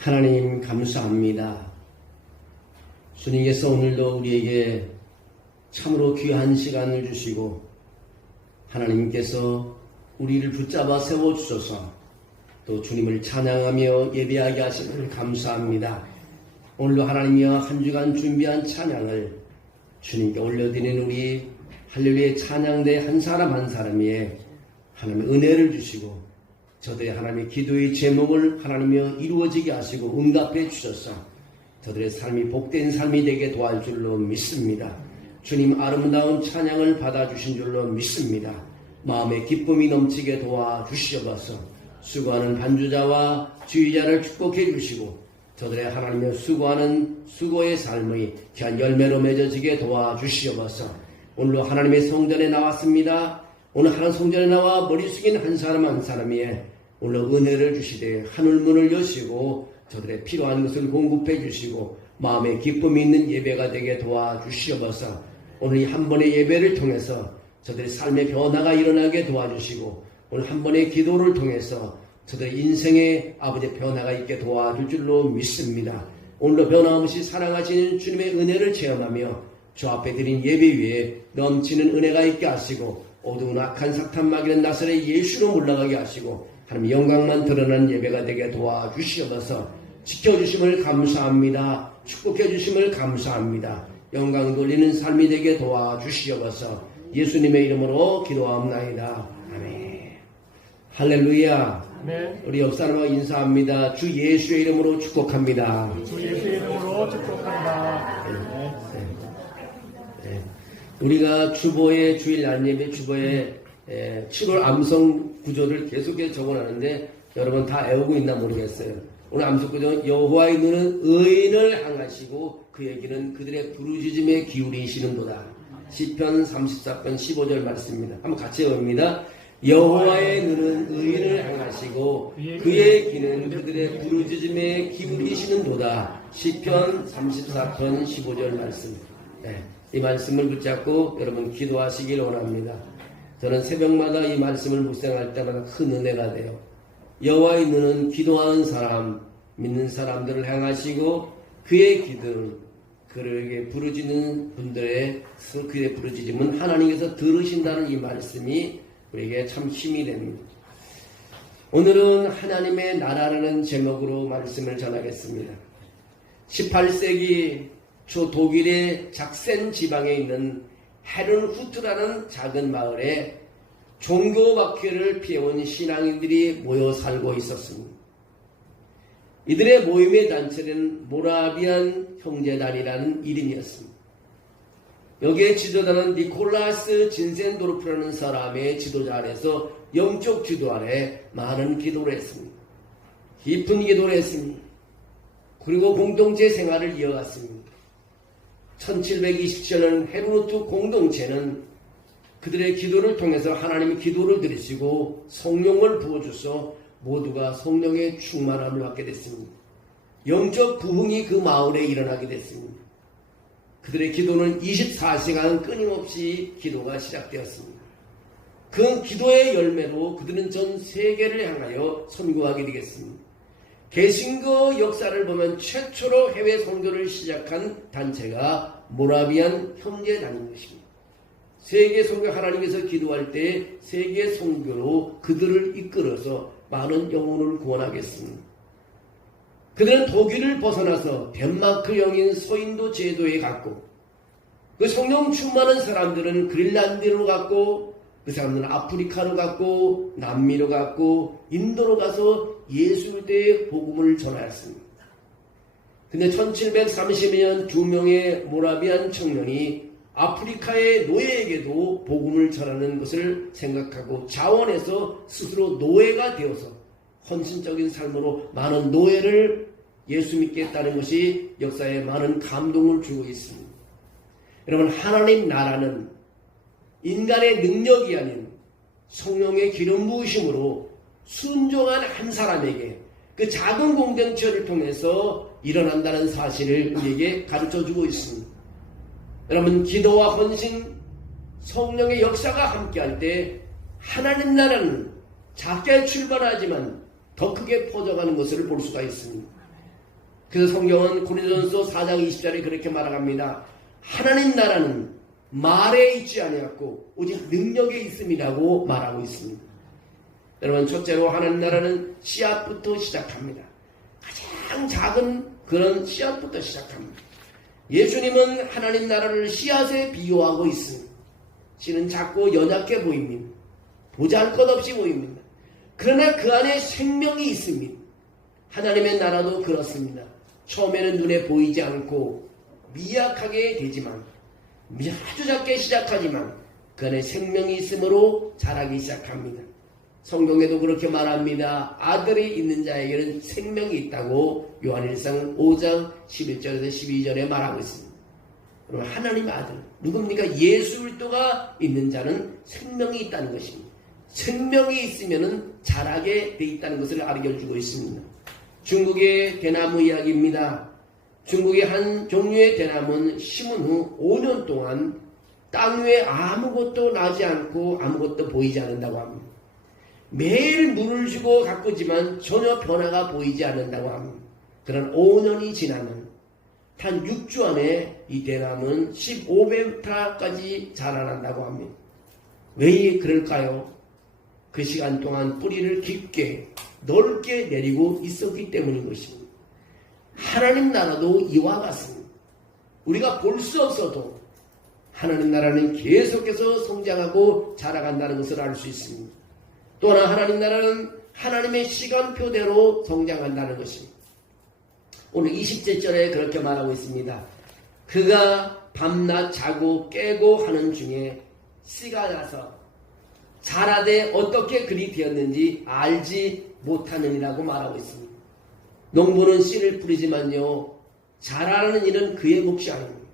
하나님 감사합니다. 주님께서 오늘도 우리에게 참으로 귀한 시간을 주시고 하나님께서 우리를 붙잡아 세워주셔서 또 주님을 찬양하며 예배하게 하심을 감사합니다. 오늘도 하나님이여 한 주간 준비한 찬양을 주님께 올려드리는 우리 할렐루야 찬양대 한 사람 한 사람에 하나님의 은혜를 주시고 저들의 하나님의 기도의 제목을 하나님이여 이루어지게 하시고 응답해 주셔서 저들의 삶이 복된 삶이 되게 도와줄 줄로 믿습니다. 주님 아름다운 찬양을 받아주신 줄로 믿습니다. 마음의 기쁨이 넘치게 도와주시옵소서. 수고하는 반주자와 주의자를 축복해 주시고 저들의 하나님의 수고하는 수고의 삶의 귀한 열매로 맺어지게 도와주시옵소서. 오늘도 하나님의 성전에 나왔습니다. 오늘 하나님 성전에 나와 머리 숙인 한 사람 한 사람에 오늘 은혜를 주시되 하늘문을 여시고 저들의 필요한 것을 공급해 주시고 마음의 기쁨이 있는 예배가 되게 도와주시옵소서. 오늘 이 한 번의 예배를 통해서 저들의 삶의 변화가 일어나게 도와주시고 오늘 한 번의 기도를 통해서 저들의 인생의 아버지의 변화가 있게 도와줄 줄로 믿습니다. 오늘도 변함없이 사랑하시는 주님의 은혜를 체험하며 주 앞에 드린 예배 위에 넘치는 은혜가 있게 하시고 어두운 악한 사탄 마귀는 나사렛 예수로 물러가게 하시고 하나님 영광만 드러나는 예배가 되게 도와주시옵소서. 지켜주심을 감사합니다. 축복해 주심을 감사합니다. 영광 돌리는 삶이 되게 도와주시옵소서. 예수님의 이름으로 기도하옵나이다. 아멘. 할렐루야. 아멘. 우리 옆 사람과 인사합니다. 주 예수의 이름으로 축복합니다. 주 예수의 이름으로 축복합니다. 우리가 주보의 주일 안예배 주보의 7월 암송 구조를 계속해서 적어놨는데 여러분 다 외우고 있나 모르겠어요. 오늘 암송 구조 여호와의 눈은 의인을 향하시고 그의 귀는 그들의 부르짖음에 기울이시는도다. 시편 34편 15절 말씀입니다. 한번 같이 외웁니다. 여호와의 눈은 의인을 향하시고 그의 귀는 그들의 부르짖음에 기울이시는도다. 시편 34편 15절 말씀. 이 말씀을 붙잡고 여러분 기도하시길 원합니다. 저는 새벽마다 이 말씀을 묵상할 때마다 큰 은혜가 돼요. 여호와의 눈은 기도하는 사람, 믿는 사람들을 향하시고 그의 기도는 그에게 부르짖는 분들의 그의 부르짖음은 하나님께서 들으신다는 이 말씀이 우리에게 참 힘이 됩니다. 오늘은 하나님의 나라라는 제목으로 말씀을 전하겠습니다. 18세기 초 독일의 작센 지방에 있는 헤른후트라는 작은 마을에 종교 박해를 피해온 신앙인들이 모여 살고 있었습니다. 이들의 모임의 단체는 모라비안 형제단이라는 이름이었습니다. 여기에 지도자는 니콜라스 진센도르프라는 사람의 지도자 아래서 영적 지도 아래 많은 기도를 했습니다. 깊은 기도를 했습니다. 그리고 공동체 생활을 이어갔습니다. 1727년 헤르누트 공동체는 그들의 기도를 통해서 하나님의 기도를 들으시고 성령을 부어주셔서 모두가 성령의 충만함을 받게 됐습니다. 영적 부흥이 그 마을에 일어나게 됐습니다. 그들의 기도는 24시간 끊임없이 기도가 시작되었습니다. 그 기도의 열매로 그들은 전 세계를 향하여 선교하게 되겠습니다. 개신교 역사를 보면 최초로 해외 선교를 시작한 단체가 모라비안 형제단인 것입니다. 세계 선교 하나님께서 기도할 때 세계 선교로 그들을 이끌어서 많은 영혼을 구원하겠습니다. 그들은 독일을 벗어나서 덴마크형인 서인도 제도에 갔고 그 성령 충만한 사람들은 그린란드로 갔고 그 사람들은 아프리카로 갔고 남미로 갔고 인도로 가서 예수의 복음을 전하였습니다. 근데 1732년 두 명의 모라비안 청년이 아프리카의 노예에게도 복음을 전하는 것을 생각하고 자원해서 스스로 노예가 되어서 헌신적인 삶으로 많은 노예를 예수 믿게 했다는 것이 역사에 많은 감동을 주고 있습니다. 여러분 하나님 나라는 인간의 능력이 아닌 성령의 기름 부으심으로 순종한 한 사람에게 그 작은 공동체를 통해서 일어난다는 사실을 우리에게 가르쳐주고 있습니다. 여러분 기도와 헌신, 성령의 역사가 함께할 때 하나님 나라는 작게 출발하지만 더 크게 퍼져가는 것을 볼 수가 있습니다. 그래서 성경은 고린도전서 4장 20절에 그렇게 말합니다. 하나님 나라는 말에 있지 아니하고 오직 능력에 있음이라고 말하고 있습니다. 여러분, 첫째로 하나님 나라는 씨앗부터 시작합니다. 가장 작은 그런 씨앗부터 시작합니다. 예수님은 하나님 나라를 씨앗에 비유하고 있습니다. 씨는 작고 연약해 보입니다. 보잘것없이 보입니다. 그러나 그 안에 생명이 있습니다. 하나님의 나라도 그렇습니다. 처음에는 눈에 보이지 않고 미약하게 되지만, 아주 작게 시작하지만 그 안에 생명이 있으므로 자라기 시작합니다. 성경에도 그렇게 말합니다. 아들이 있는 자에게는 생명이 있다고 요한일상 5장 11절에서 12절에 말하고 있습니다. 그럼 하나님의 아들, 누굽니까? 예수 그리스도가 있는 자는 생명이 있다는 것입니다. 생명이 있으면 자라게 돼 있다는 것을 알려주고 있습니다. 중국의 대나무 이야기입니다. 중국의 한 종류의 대나무는 심은 후 5년 동안 땅 위에 아무것도 나지 않고 아무것도 보이지 않는다고 합니다. 매일 물을 주고 가꾸지만 전혀 변화가 보이지 않는다고 합니다. 그런 5년이 지나면 단 6주 안에 이 대나무는 15m까지 자라난다고 합니다. 왜 그럴까요? 그 시간 동안 뿌리를 깊게 넓게 내리고 있었기 때문인 것입니다. 하나님 나라도 이와 같습니다. 우리가 볼 수 없어도 하나님 나라는 계속해서 성장하고 자라간다는 것을 알 수 있습니다. 또 하나, 하나님 나라는 하나님의 시간표대로 성장한다는 것입니다. 오늘 20節절에 그렇게 말하고 있습니다. 그가 밤낮 자고 깨고 하는 중에 씨가 나서 자라되 어떻게 그리 되었는지 알지 못하느니라고 말하고 있습니다. 농부는 씨를 뿌리지만요, 자라는 일은 그의 몫이 아닙니다.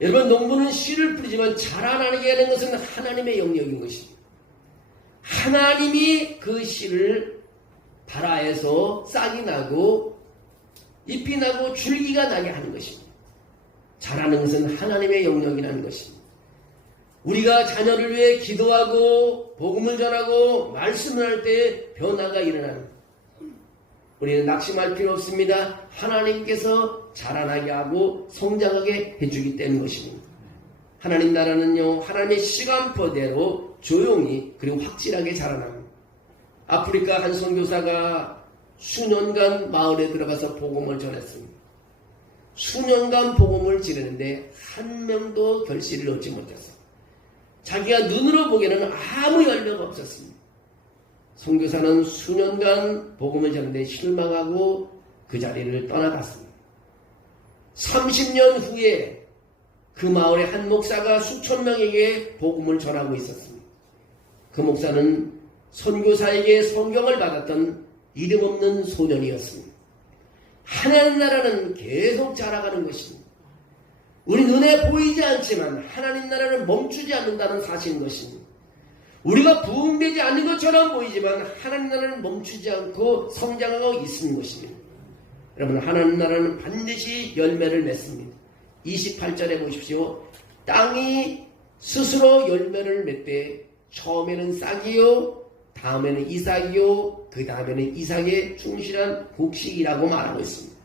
여러분, 농부는 씨를 뿌리지만 자라나게 하는 것은 하나님의 영역인 것입니다. 하나님이 그 씨를 발아해서 싹이 나고 잎이 나고 줄기가 나게 하는 것입니다. 자라는 것은 하나님의 영역이라는 것입니다. 우리가 자녀를 위해 기도하고 복음을 전하고 말씀을 할 때 변화가 일어나는, 우리는 낙심할 필요 없습니다. 하나님께서 자라나게 하고 성장하게 해주기 때문인 것입니다. 하나님 나라는요, 하나님의 시간표대로 조용히 그리고 확실하게 자라납니다. 아프리카 한 선교사가 수년간 마을에 들어가서 복음을 전했습니다. 수년간 복음을 지르는데 한 명도 결실을 얻지 못했어요. 자기가 눈으로 보기에는 아무 열매가 없었습니다. 선교사는 수년간 복음을 전하는데 실망하고 그 자리를 떠나갔습니다. 30년 후에 그 마을의 한 목사가 수천 명에게 복음을 전하고 있었습니다. 그 목사는 선교사에게 성경을 받았던 이름 없는 소년이었습니다. 하나님 나라는 계속 자라가는 것입니다. 우리 눈에 보이지 않지만 하나님 나라는 멈추지 않는다는 사실인 것입니다. 우리가 부흥되지 않는 것처럼 보이지만 하나님 나라는 멈추지 않고 성장하고 있는 것입니다. 여러분, 하나님 나라는 반드시 열매를 맺습니다. 28절에 보십시오. 땅이 스스로 열매를 맺되 처음에는 싹이요, 다음에는 이삭이요, 그 다음에는 이삭의 충실한 곡식이라고 말하고 있습니다.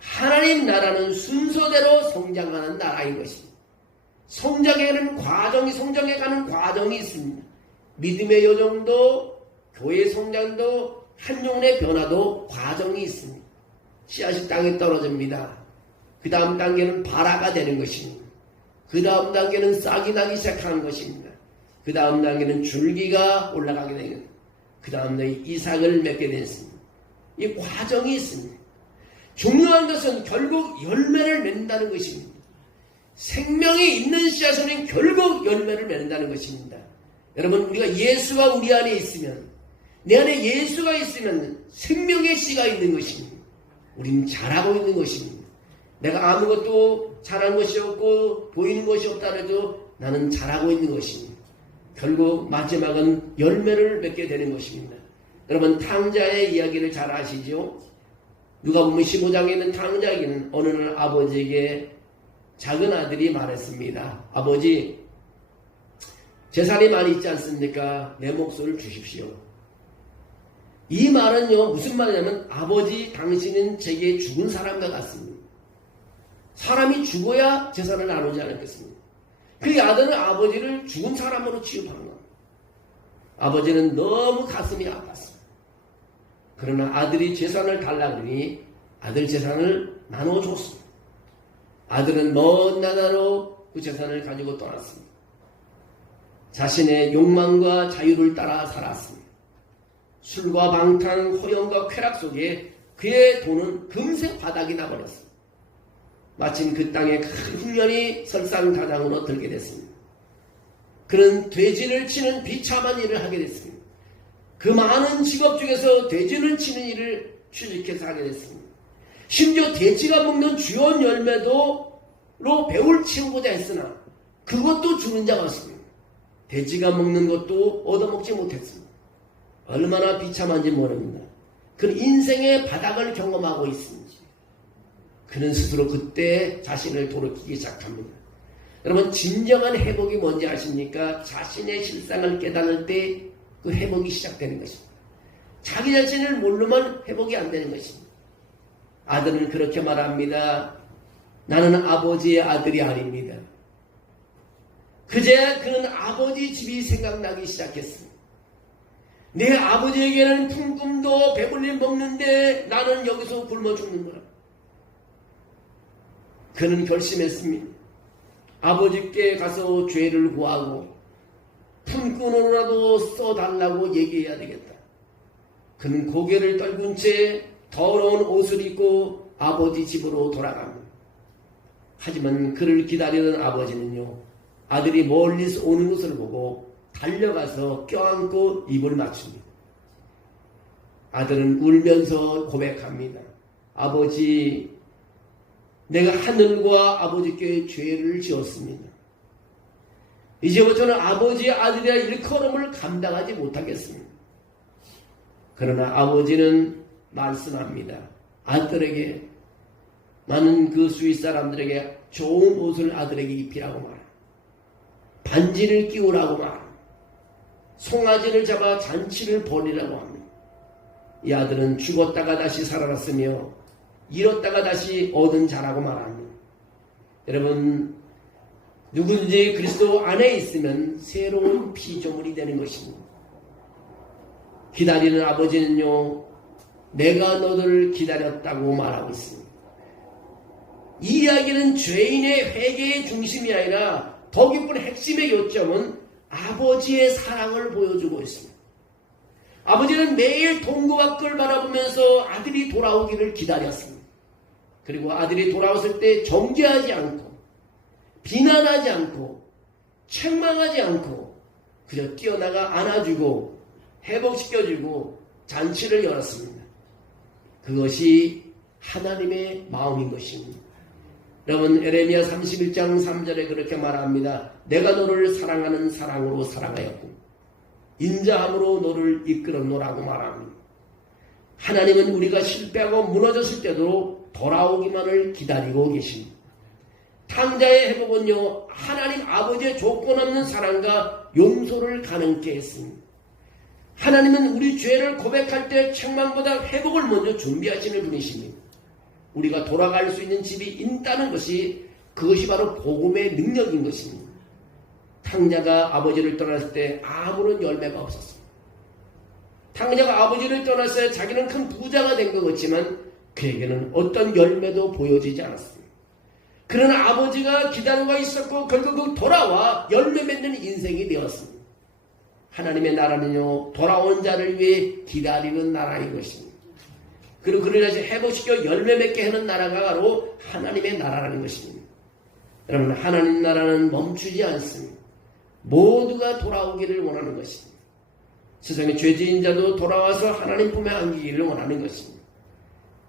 하나님 나라는 순서대로 성장하는 나라인 것입니다. 성장해가는 과정이, 성장해가는 과정이 있습니다. 믿음의 여정도, 교회 성장도, 한 영혼의 변화도 과정이 있습니다. 씨앗이 땅에 떨어집니다. 그 다음 단계는 발화가 되는 것입니다. 그 다음 단계는 싹이 나기 시작하는 것입니다. 그 다음 단계는 줄기가 올라가게 되는, 그 다음 단계 이삭을 맺게 되었습니다. 이 과정이 있습니다. 중요한 것은 결국 열매를 맺는다는 것입니다. 생명이 있는 씨앗은 결국 열매를 맺는다는 것입니다. 여러분, 우리가 예수가 우리 안에 있으면, 내 안에 예수가 있으면 생명의 씨가 있는 것입니다. 우리는 자라고 있는 것입니다. 내가 아무것도 잘한 것이 없고 보이는 것이 없다 해도 나는 자라고 있는 것입니다. 결국 마지막은 열매를 맺게 되는 것입니다. 여러분, 탕자의 이야기를 잘 아시죠? 누가복음 15장에 있는 탕자에게는 어느 날 아버지에게 작은 아들이 말했습니다. 아버지, 재산이 많이 있지 않습니까? 내 몫을 주십시오. 이 말은요, 무슨 말이냐면, 아버지, 당신은 제게 죽은 사람과 같습니다. 사람이 죽어야 재산을 나누지 않았겠습니까? 그 아들은 아버지를 죽은 사람으로 취급한 겁니다. 아버지는 너무 가슴이 아팠어요. 그러나 아들이 재산을 달라 그러니 아들 재산을 나눠줬습니다. 아들은 먼 나라로 그 재산을 가지고 떠났습니다. 자신의 욕망과 자유를 따라 살았습니다. 술과 방탕, 허영과 쾌락 속에 그의 돈은 금세 바닥이 나버렸습니다. 마침 그 땅에 큰 흉년이 설상타장으로 들게 됐습니다. 그는 돼지를 치는 비참한 일을 하게 됐습니다. 그 많은 직업 중에서 돼지를 치는 일을 취직해서 하게 됐습니다. 심지어 돼지가 먹는 주연 열매도로 배울 채우고자 했으나 그것도 주는 자가 없습니다. 돼지가 먹는 것도 얻어먹지 못했습니다. 얼마나 비참한지 모릅니다. 그는 인생의 바닥을 경험하고 있습니다. 그는 스스로 그때 자신을 돌이키기 시작합니다. 여러분, 진정한 회복이 뭔지 아십니까? 자신의 실상을 깨달을 때 그 회복이 시작되는 것입니다. 자기 자신을 모르면 회복이 안 되는 것입니다. 아들은 그렇게 말합니다. 나는 아버지의 아들이 아닙니다. 그제야 그는 아버지 집이 생각나기 시작했습니다. 내 아버지에게는 품금도 배불리 먹는데 나는 여기서 굶어 죽는구나. 그는 결심했습니다. 아버지께 가서 죄를 구하고 품꾼으로라도 써달라고 얘기해야 되겠다. 그는 고개를 떨군 채 더러운 옷을 입고 아버지 집으로 돌아갑니다. 하지만 그를 기다리던 아버지는요, 아들이 멀리서 오는 것을 보고 달려가서 껴안고 입을 맞춥니다. 아들은 울면서 고백합니다. 아버지, 내가 하늘과 아버지께 죄를 지었습니다. 이제부터는 아버지의 아들이라 일컬음을 감당하지 못하겠습니다. 그러나 아버지는 말씀합니다. 아들에게, 나는 그 수위 사람들에게 좋은 옷을 아들에게 입히라고 말합니다. 반지를 끼우라고 말합니다. 송아지를 잡아 잔치를 벌이라고 합니다. 이 아들은 죽었다가 다시 살아났으며 잃었다가 다시 얻은 자라고 말합니다. 여러분, 누구든지 그리스도 안에 있으면 새로운 피조물이 되는 것입니다. 기다리는 아버지는요, 내가 너를 기다렸다고 말하고 있습니다. 이 이야기는 죄인의 회개의 중심이 아니라 더 깊은 핵심의 요점은 아버지의 사랑을 보여주고 있습니다. 아버지는 매일 동과 밖을 바라보면서 아들이 돌아오기를 기다렸습니다. 그리고 아들이 돌아왔을 때 정죄하지 않고 비난하지 않고 책망하지 않고 그저 뛰어나가 안아주고 회복시켜주고 잔치를 열었습니다. 그것이 하나님의 마음인 것입니다. 여러분, 에레미야 31장 3절에 그렇게 말합니다. 내가 너를 사랑하는 사랑으로 사랑하였고 인자함으로 너를 이끌었노라고 말합니다. 하나님은 우리가 실패하고 무너졌을 때도 돌아오기만을 기다리고 계십니다. 탕자의 회복은요, 하나님 아버지의 조건 없는 사랑과 용서를 가능케 했습니다. 하나님은 우리 죄를 고백할 때 책망보다 회복을 먼저 준비하시는 분이십니다. 우리가 돌아갈 수 있는 집이 있다는 것이, 그것이 바로 복음의 능력인 것입니다. 탕자가 아버지를 떠났을 때 아무런 열매가 없었습니다. 탕자가 아버지를 떠났을 때 자기는 큰 부자가 된 것 같지만 그에게는 어떤 열매도 보여지지 않았습니다. 그러나 아버지가 기다리고 있었고 결국 돌아와 열매 맺는 인생이 되었습니다. 하나님의 나라는요, 돌아온 자를 위해 기다리는 나라인 것입니다. 그리고 그를 다시 회복시켜 열매 맺게 하는 나라가 바로 하나님의 나라라는 것입니다. 여러분, 하나님 나라는 멈추지 않습니다. 모두가 돌아오기를 원하는 것입니다. 세상의 죄지은 자도 돌아와서 하나님 품에 안기기를 원하는 것입니다.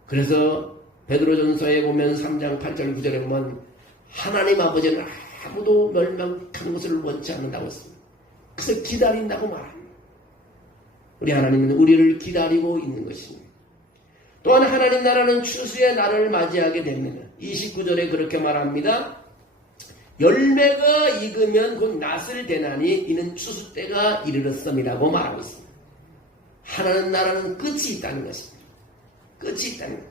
그래서 베드로전서에 보면 3장 8절 9절에 보면 하나님 아버지는 아무도 멸망하는 것을 원치 않는다고 했습니다. 그래서 기다린다고 말합니다. 우리 하나님은 우리를 기다리고 있는 것입니다. 또한 하나님 나라는 추수의 날을 맞이하게 됩니다. 29절에 그렇게 말합니다. 열매가 익으면 곧 낫을 대나니 이는 추수 때가 이르렀음이라고 말하고 있습니다. 하나님 나라는 끝이 있다는 것입니다. 끝이 있다는 것.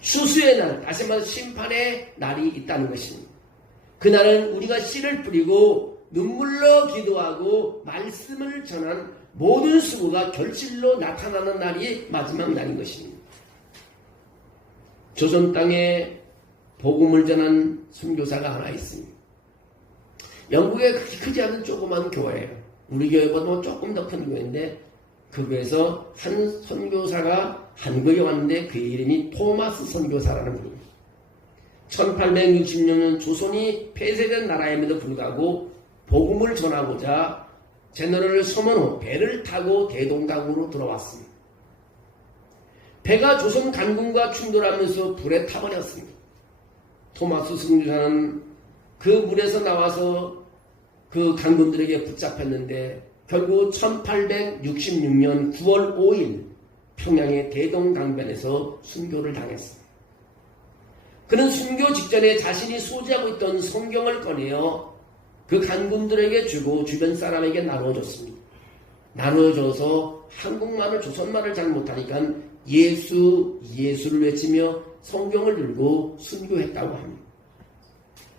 추수의 날, 다시 말해서 심판의 날이 있다는 것입니다. 그날은 우리가 씨를 뿌리고 눈물로 기도하고 말씀을 전한 모든 수고가 결실로 나타나는 날이 마지막 날인 것입니다. 조선 땅에 복음을 전한 선교사가 하나 있습니다. 영국에 그렇게 크지 않은 조그만 교회예요. 우리 교회보다 조금 더 큰 교회인데 그 교회에서 한 선교사가 한국에 왔는데 그의 이름이 토마스 선교사라는 분입니다. 1866년 조선이 폐쇄된 나라임에도 불구하고 복음을 전하고자 제너럴 서먼 후 배를 타고 대동강으로 들어왔습니다. 배가 조선 간군과 충돌하면서 불에 타버렸습니다. 토마스 선교사는 그 물에서 나와서 그 간군들에게 붙잡혔는데 결국 1866년 9월 5일 평양의 대동강변에서 순교를 당했습니다. 그는 순교 직전에 자신이 소지하고 있던 성경을 꺼내어 그 간군들에게 주고 주변 사람에게 나눠줬습니다. 나눠줘서 한국말을 조선말을 잘 못하니까 예수를 외치며 성경을 들고 순교했다고 합니다.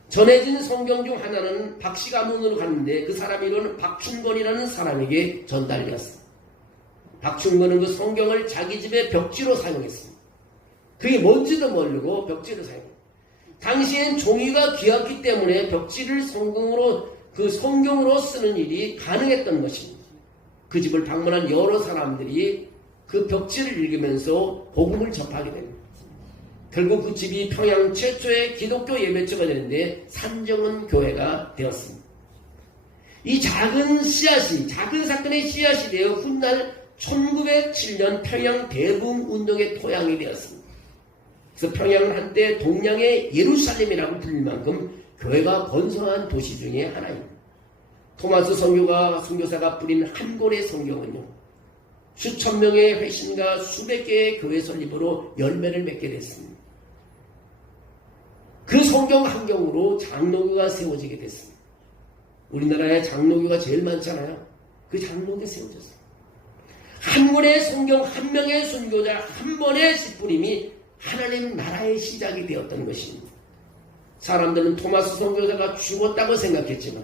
전해진 성경 중 하나는 박씨 가문으로 갔는데 그 사람 이름은 박춘건이라는 사람에게 전달되었습니다. 박춘건은 그 성경을 자기 집의 벽지로 사용했습니다. 그게 뭔지도 모르고 벽지로 사용했습니다. 당시엔 종이가 귀했기 때문에 벽지를 성경으로 쓰는 일이 가능했던 것입니다. 그 집을 방문한 여러 사람들이 그 벽지를 읽으면서 복음을 접하게 됩니다. 결국 그 집이 평양 최초의 기독교 예배처가 되는데 산정은 교회가 되었습니다. 이 작은 사건의 씨앗이 되어 훗날 1907년 평양 대붕운동의 토양이 되었습니다. 그래서 평양은 한때 동양의 예루살렘이라고 불릴 만큼 교회가 번성한 도시 중에 하나입니다. 토마스 선교사가 뿌린 한 권의 성경은요, 수천 명의 회신과 수백 개의 교회 설립으로 열매를 맺게 됐습니다. 그 성경 한 경으로 장로교가 세워지게 됐습니다. 우리나라에 장로교가 제일 많잖아요. 그 장로교가 세워졌어요. 한 권의 성경, 한 명의 선교자, 한 번의 씨뿌림이 하나님 나라의 시작이 되었던 것입니다. 사람들은 토마스 선교사가 죽었다고 생각했지만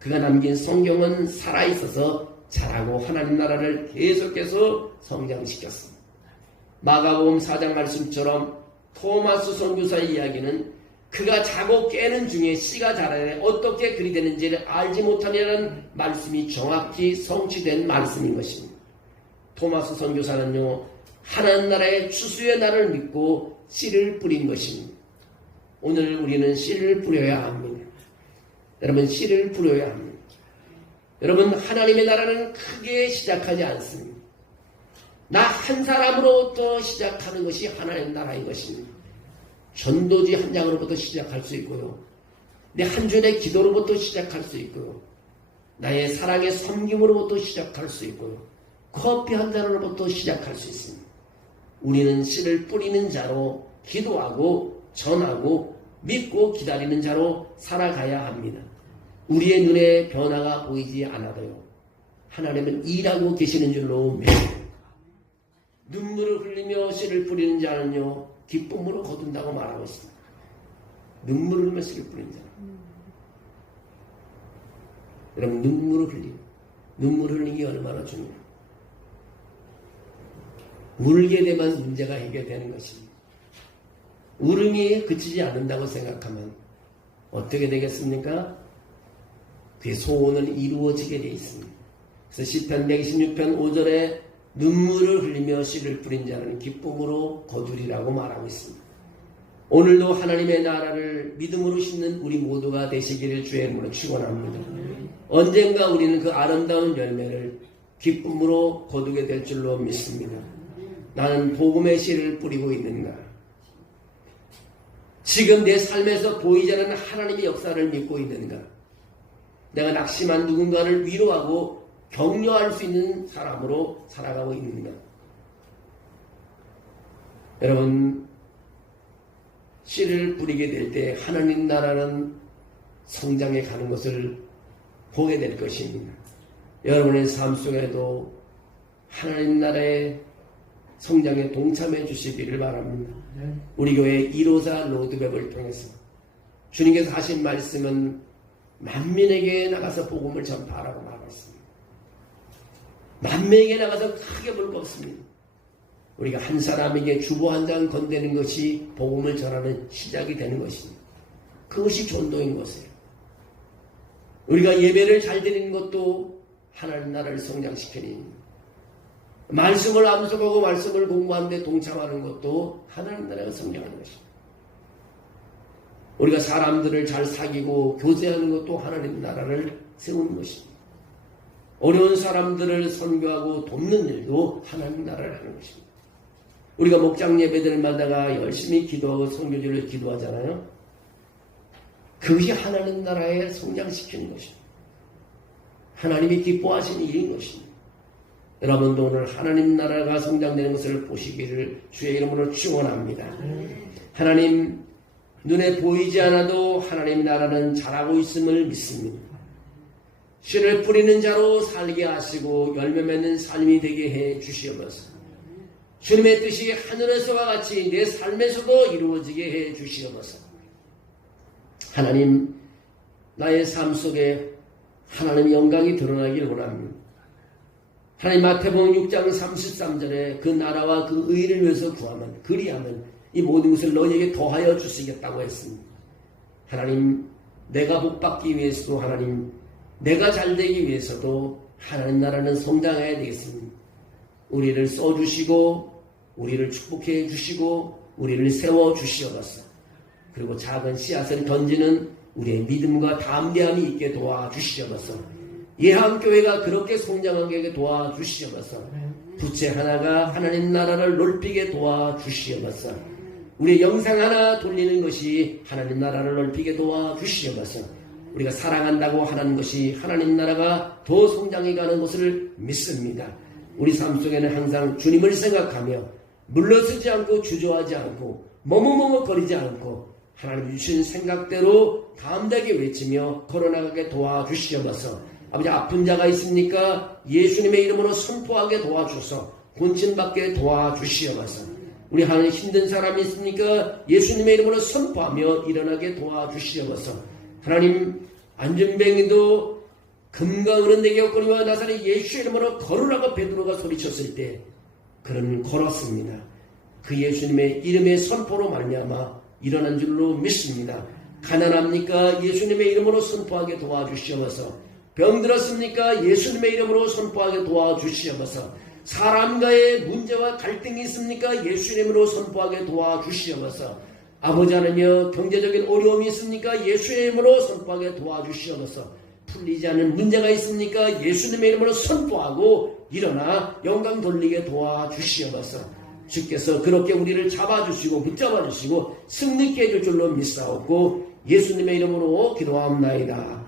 그가 남긴 성경은 살아있어서 자라고 하나님 나라를 계속해서 성장시켰습니다. 마가복음 4장 말씀처럼 토마스 선교사의 이야기는 그가 자고 깨는 중에 씨가 자라에 어떻게 그리 되는지를 알지 못하냐는 말씀이 정확히 성취된 말씀인 것입니다. 토마스 선교사는요, 하나님 나라의 추수의 날을 믿고 씨를 뿌린 것입니다. 오늘 우리는 씨를 뿌려야 합니다. 여러분, 씨를 뿌려야 합니다. 여러분, 하나님의 나라는 크게 시작하지 않습니다. 나 한 사람으로부터 시작하는 것이 하나님의 나라인 것입니다. 전도지 한 장으로부터 시작할 수 있고요. 내 한 주의 기도로부터 시작할 수 있고요. 나의 사랑의 섬김으로부터 시작할 수 있고요. 커피 한 잔으로부터 시작할 수 있습니다. 우리는 씨를 뿌리는 자로 기도하고 전하고 믿고 기다리는 자로 살아가야 합니다. 우리의 눈에 변화가 보이지 않아도요, 하나님은 일하고 계시는 줄로 믿습니다. 눈물을 흘리며 씨를 뿌리는 자는요, 기쁨으로 거둔다고 말하고 있습니다. 눈물을 흘리며 씨를 뿌리는 자. 여러분, 눈물 흘리기 얼마나 중요해요. 울게 되면 문제가 해결되는 것입니다. 울음이 그치지 않는다고 생각하면 어떻게 되겠습니까? 그의 소원은 이루어지게 되어 있습니다. 그래서 시편 126편 5절에 눈물을 흘리며 씨를 뿌린 자는 기쁨으로 거두리라고 말하고 있습니다. 오늘도 하나님의 나라를 믿음으로 심는 우리 모두가 되시기를 주의 이름으로 축원합니다. 언젠가 우리는 그 아름다운 열매를 기쁨으로 거두게 될 줄로 믿습니다. 나는 복음의 씨를 뿌리고 있는가? 지금 내 삶에서 보이지 않는 하나님의 역사를 믿고 있는가? 내가 낙심한 누군가를 위로하고 격려할 수 있는 사람으로 살아가고 있는가? 여러분, 씨를 뿌리게 될 때 하나님 나라는 성장해 가는 것을 보게 될 것입니다. 여러분의 삶 속에도 하나님 나라의 성장에 동참해 주시기를 바랍니다. 우리 교회 154 로드맵을 통해서 주님께서 하신 말씀은 만민에게 나가서 복음을 전파하라고 말했습니다. 만민에게 나가서 크게 볼 거 없습니다. 우리가 한 사람에게 주보 한 장 건네는 것이 복음을 전하는 시작이 되는 것입니다. 그것이 전도인 것이에요. 우리가 예배를 잘 드리는 것도 하나님 나라를 성장시키는 일입니다. 말씀을 암송하고 말씀을 공부하는 데 동참하는 것도 하나님 나라가 성장하는 것입니다. 우리가 사람들을 잘 사귀고 교제하는 것도 하나님 나라를 세우는 것입니다. 어려운 사람들을 선교하고 돕는 일도 하나님 나라를 하는 것입니다. 우리가 목장 예배들마다가 열심히 기도하고 선교지를 기도하잖아요. 그것이 하나님 나라에 성장시키는 것입니다. 하나님이 기뻐하시는 일인 것입니다. 여러분도 오늘 하나님 나라가 성장되는 것을 보시기를 주의 이름으로 축원합니다. 하나님 눈에 보이지 않아도 하나님 나라는 자라고 있음을 믿습니다. 씨를 뿌리는 자로 살게 하시고 열매 맺는 삶이 되게 해 주시옵소서. 주님의 뜻이 하늘에서와 같이 내 삶에서도 이루어지게 해 주시옵소서. 하나님, 나의 삶 속에 하나님의 영광이 드러나길 원합니다. 하나님, 마태복음 6장 33절에 그 나라와 그 의를 위해서 구하면, 그리하면 이 모든 것을 너희에게 더하여 주시겠다고 했습니다. 하나님, 내가 복받기 위해서도, 하나님, 내가 잘되기 위해서도 하나님 나라는 성장해야 되겠습니다. 우리를 써주시고 우리를 축복해 주시고 우리를 세워주시옵소서. 그리고 작은 씨앗을 던지는 우리의 믿음과 담대함이 있게 도와주시옵소서. 예한교회가 그렇게 성장하게 도와주시옵소서. 부채 하나가 하나님 나라를 넓히게 도와주시옵소서. 우리의 영상 하나 돌리는 것이 하나님 나라를 넓히게 도와주시옵소서. 우리가 사랑한다고 하는 것이 하나님 나라가 더 성장해가는 것을 믿습니다. 우리 삶 속에는 항상 주님을 생각하며 물러서지 않고 주저하지 않고 머뭇머뭇거리지 않고 하나님 주신 생각대로 담대하게 외치며 걸어나가게 도와주시옵소서. 아버지, 아픈 자가 있습니까? 예수님의 이름으로 선포하게 도와주셔서 곤침받게 도와주시옵소서. 우리 하나님 힘든 사람이 있습니까? 예수님의 이름으로 선포하며 일어나게 도와주시옵소서. 하나님, 안전뱅이도 금과 은은 내게 없거니와 나사렛 예수의 이름으로 걸으라고 베드로가 소리쳤을 때 그는 걸었습니다. 그 예수님의 이름의 선포로 말미암아 일어난 줄로 믿습니다. 가난합니까? 예수님의 이름으로 선포하게 도와주시옵소서. 병들었습니까? 예수님의 이름으로 선포하게 도와주시옵소서. 사람과의 문제와 갈등이 있습니까? 예수의 이름으로 선포하게 도와주시옵소서. 아버지 하나님, 경제적인 어려움이 있습니까? 예수의 이름으로 선포하게 도와주시옵소서. 풀리지 않는 문제가 있습니까? 예수님의 이름으로 선포하고 일어나 영광 돌리게 도와주시옵소서. 주께서 그렇게 우리를 잡아주시고 붙잡아주시고 승리케 해줄 줄로 믿사옵고 예수님의 이름으로 기도합나이다.